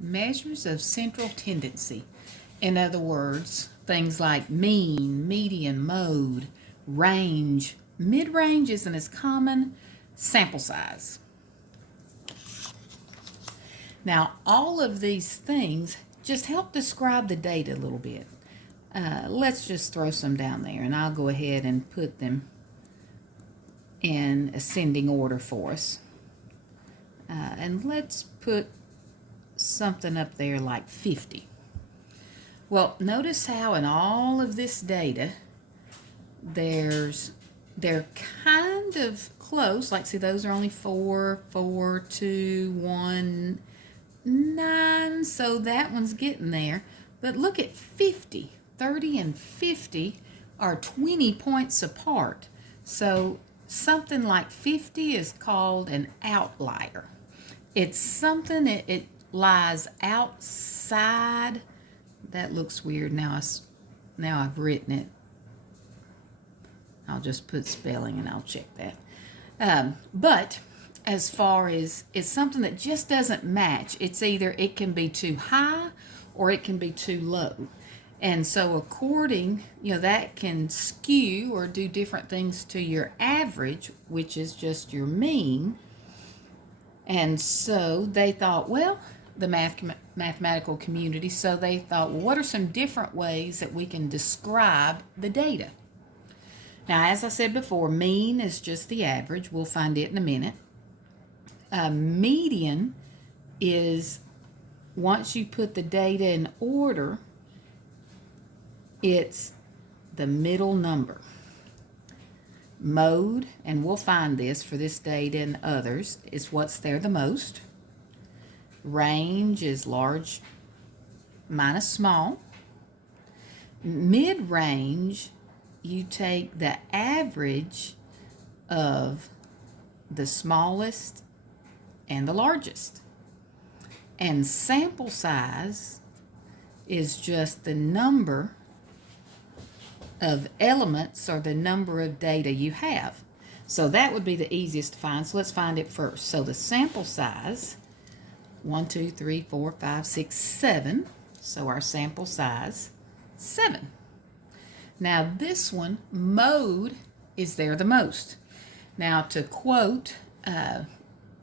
Measures of central tendency. In other words, things like mean, median, mode, range. Mid-range isn't as common. Sample size. Now, all of these things just help describe the data a little bit. Let's just throw some down there, and I'll go ahead and put them in ascending order for us. And let's put something up there like 50. Well, notice how in all of this data, they're kind of close. Like, see, those are only 4, 4, 2, 1, 9. So that one's getting there. But look at 50. 30 and 50 are 20 points apart. So something like 50 is called an outlier. It's something it lies outside. That looks weird now. I've written it. I'll just put spelling and I'll check that. But as far as it's something that just doesn't match, it's either it can be too high or it can be too low. And so according, that can skew or do different things to your average, which is just your mean. And so they thought, well, the mathematical community, so they thought, well, what are some different ways that we can describe the data? Now, as I said before, mean is just the average. We'll find it in a minute. Median is, once you put the data in order, it's the middle number. Mode, and we'll find this for this data and others, is what's there the most. Range is large minus small. Mid-range, you take the average of the smallest and the largest. And sample size is just the number of elements or the number of data you have. So that would be the easiest to find. So let's find it first. So the sample size, 1, 2, 3, 4, 5, 6, 7. So our sample size, 7. Now this one, mode, is there the most. Now to quote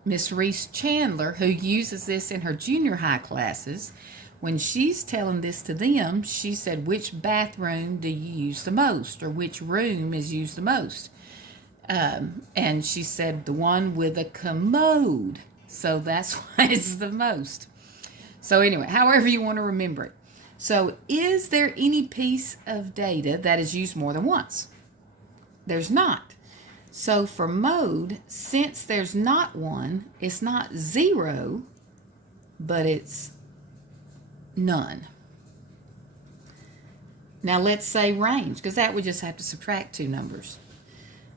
Miss Reese Chandler, who uses this in her junior high classes, when she's telling this to them, she said, which bathroom do you use the most, or which room is used the most? And she said the one with a commode. So that's why it's the most. So anyway, however you want to remember it. So is there any piece of data that is used more than once? There's not. So for mode, since there's not one, it's not 0, but it's none. Now let's say range, because that would just have to subtract 2 numbers.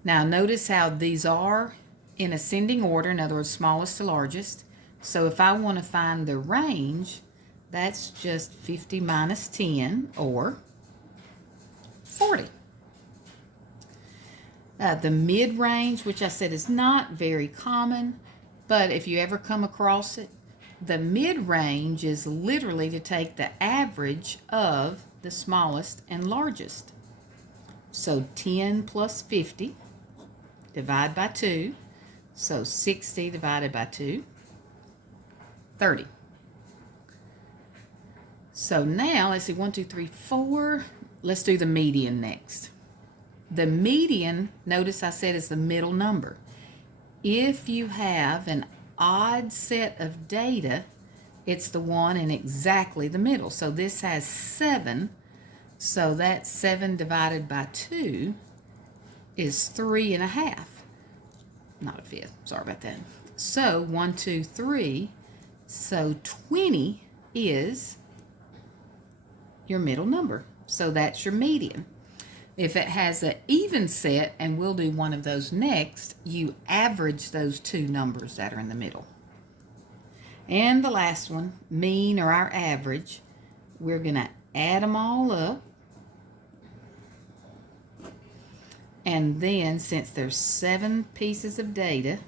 Now notice how these are in ascending order, in other words, smallest to largest. So if I want to find the range, that's just 50 minus 10, or 40. The mid-range, which I said is not very common, but if you ever come across it, the mid-range is literally to take the average of the smallest and largest. So 10 plus 50, divide by 2. So 60 divided by 2, 30. So now, let's see, 1, 2, 3, 4. Let's do the median next. The median, notice I said, is the middle number. If you have an odd set of data, it's the one in exactly the middle. So this has 7, so that 7 divided by 2 is 3.5. Not a fifth, sorry about that. So 1, 2, 3, so 20 is your middle number. So that's your median. If it has an even set, and we'll do one of those next, you average those 2 numbers that are in the middle. And the last one, mean or our average, we're going to add them all up. And then, since there's 7 pieces of data,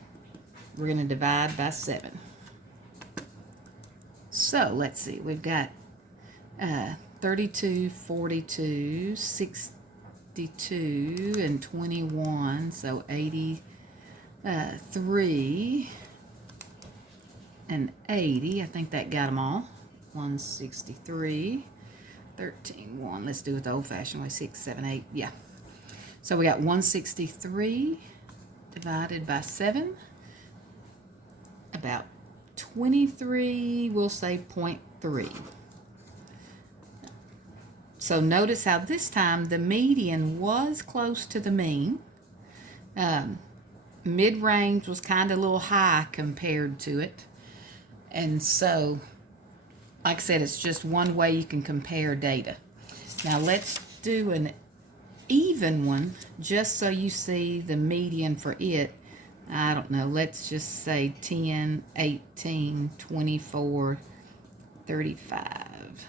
we're going to divide by 7. So let's see, we've got 32, 42, 62, and 21, so 83 and 80. I think that got them all. 163, 13, 1. Let's do it the old-fashioned way, 6, 7, 8. Yeah. So we got 163 divided by 7, about 23, we'll say 0.3. So notice how this time the median was close to the mean. Mid-range was kind of a little high compared to it. And so, like I said, it's just one way you can compare data. Now let's do an even one just so you see the median for it. I don't know, let's just say 10, 18, 24, 35,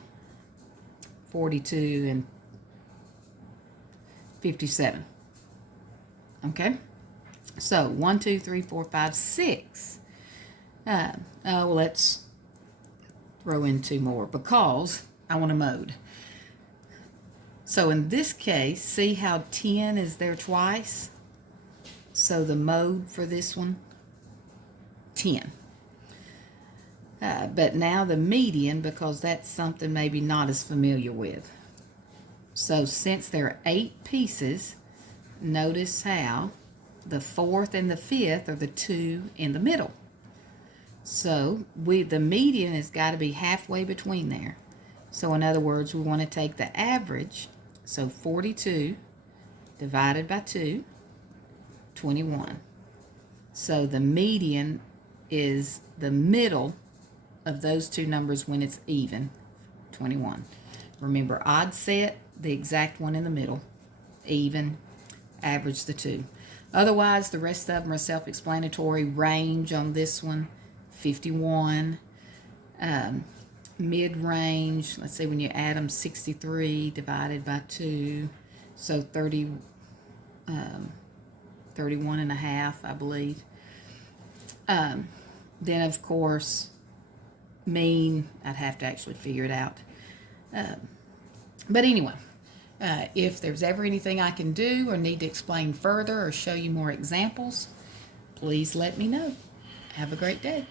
42, and 57. Okay? So 1, 2, 3, 4, 5, 6. Well, let's throw in 2 more because I want a mode. So in this case, see how 10 is there twice? So the mode for this one, 10. But now the median, because that's something maybe not as familiar with. So since there are 8 pieces, notice how the 4th and the 5th are the 2 in the middle. So the median has got to be halfway between there. So in other words, we want to take the average, so 42 divided by 2, 21. So the median is the middle of those 2 numbers when it's even, 21. Remember, odd set, the exact one in the middle, even, average the 2. Otherwise, the rest of them are self-explanatory. Range on this one, 51. Mid-range, let's say when you add them, 63 divided by 2, so 31 and a half, I believe. Then, of course, mean, I'd have to actually figure it out. But anyway, if there's ever anything I can do or need to explain further or show you more examples, please let me know. Have a great day.